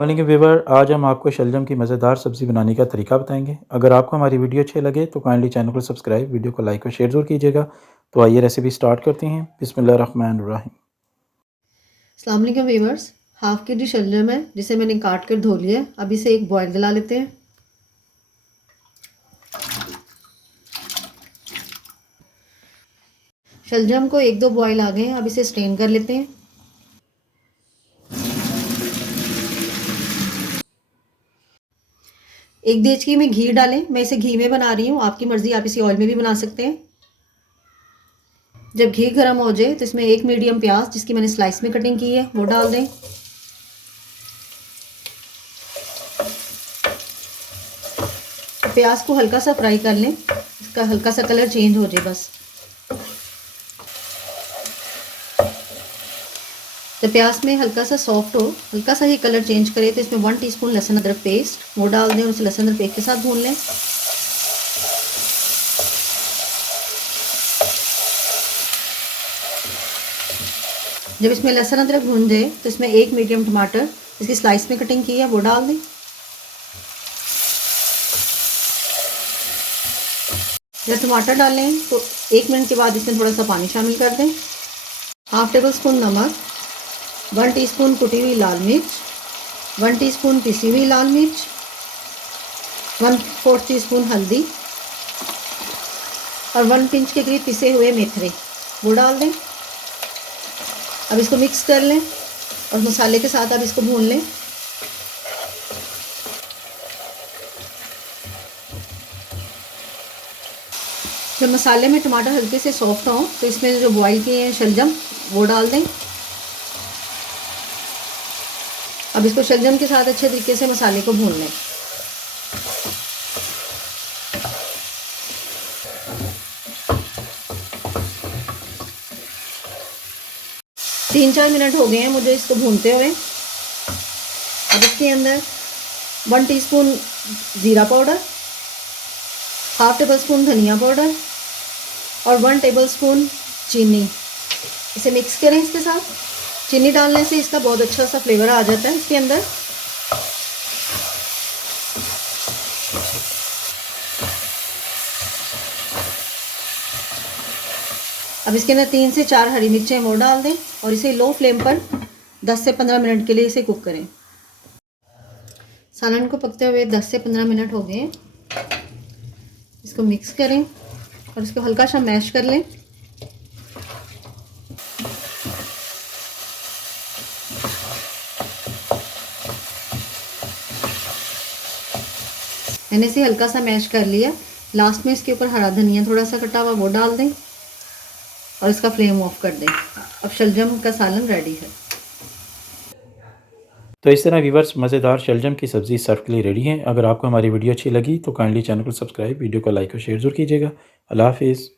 वालेकुम व्यूवर, आज हम आपको शलजम की मज़ेदार सब्ज़ी बनाने का तरीका बताएंगे। अगर आपको हमारी वीडियो अच्छी लगे तो काइंडली चैनल को सब्सक्राइब, वीडियो को लाइक और शेयर ज़रूर कीजिएगा। तो आइए रेसिपी स्टार्ट करते हैं। बिस्मिल्लाहिर्रहमानिर्रहीम। अस्सलाम वालेकुम व्यूअर्स। हाफ़ के जी शलजम है जिसे मैंने काट कर धो लिया है। अब इसे एक बॉयल दिला लेते हैं। शलजम को एक दो बॉयल आ गए हैं, अब इसे स्ट्रेन कर लेते हैं। एक देचकी में घी डालें। मैं इसे घी में बना रही हूँ, आपकी मर्ज़ी, आप इसे ऑयल में भी बना सकते हैं। जब घी गर्म हो जाए तो इसमें एक मीडियम प्याज जिसकी मैंने स्लाइस में कटिंग की है वो डाल दें। प्याज को हल्का सा फ्राई कर लें, इसका हल्का सा कलर चेंज हो जाए बस। जब प्याज में हल्का सा सॉफ्ट हो, हल्का सा ही कलर चेंज करे तो इसमें 1 टीस्पून लहसुन अदरक पेस्ट वो डाल दें और उसे लहसुन अदरक पेस्ट के साथ भून लें। जब इसमें लहसुन अदरक भून जाए तो इसमें एक मीडियम टमाटर इसकी स्लाइस में कटिंग की है वो डाल दें। जब टमाटर डालें तो 1 मिनट के बाद इसमें थोड़ा सा पानी शामिल कर दें। हाफ टेबल स्पून नमक, 1 टीस्पून कुटी हुई लाल मिर्च, 1 टीस्पून पिसी हुई लाल मिर्च, 1/4 टीस्पून हल्दी और 1 पिंच के करीब पिसे हुए मेथरे वो डाल दें। अब इसको मिक्स कर लें और मसाले के साथ अब इसको भून लें। जब मसाले में टमाटर हल्के से सॉफ्ट हों तो इसमें जो बॉईल किए हैं शलजम वो डाल दें। अब इसको शलजम के साथ अच्छे तरीके से मसाले को भून लें। तीन चार मिनट हो गए हैं मुझे इसको भूनते हुए। अब इसके अंदर 1 टीस्पून ज़ीरा पाउडर, हाफ टेबल स्पून धनिया पाउडर और 1 टेबल स्पून चीनी, इसे मिक्स करें इसके साथ। चीनी डालने से इसका बहुत अच्छा सा फ्लेवर आ जाता है इसके अंदर। अब इसके अंदर 3 से 4 हरी मिर्चें वो डाल दें और इसे लो फ्लेम पर 10 से 15 मिनट के लिए इसे कुक करें। सालन को पकते हुए 10 से 15 मिनट हो गए हैं। इसको मिक्स करें और इसको हल्का सा मैश कर लें। मैंने इसे हल्का सा मैश कर लिया। लास्ट में इसके ऊपर हरा धनिया थोड़ा सा कटा हुआ वो डाल दें और इसका फ्लेम ऑफ कर दें। अब शलजम का सालन रेडी है। तो इस तरह व्यूवर्स, मज़ेदार शलजम की सब्ज़ी सर्व के लिए रेडी है। अगर आपको हमारी वीडियो अच्छी लगी तो काइंडली चैनल को सब्सक्राइब, वीडियो को लाइक और शेयर ज़रूर कीजिएगा। अल्लाह हाफिज़।